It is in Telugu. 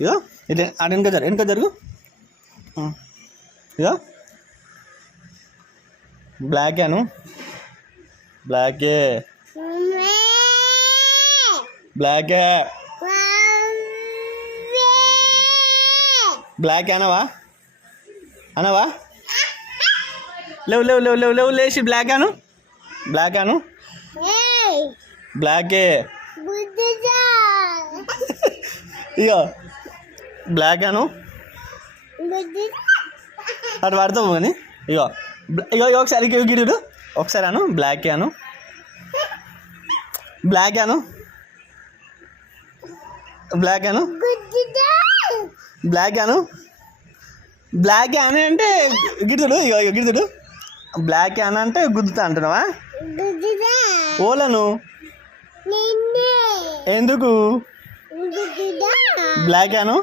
ఇదో ఇది అటు వెనక జరుగు ఇదో బ్లాక్ అను బ్లాకే బ్లాకే బ్లాక్ అనవా లేవు లేచి బ్లాక్ అను బ్లాకే ఇగో బ్లాక్ అను అటు పడతావు కానీ ఇగో ఒకసారి గిరుడు ఒకసారి అను బ్లాక్ అను బ్లాక్ అని అంటే గిడుతుడు ఇగో గిడుతుడు బ్లాక్ అని అంటే గుద్దుతా అంటున్నావా ఓలను ఎందుకు బ్లాక్ అను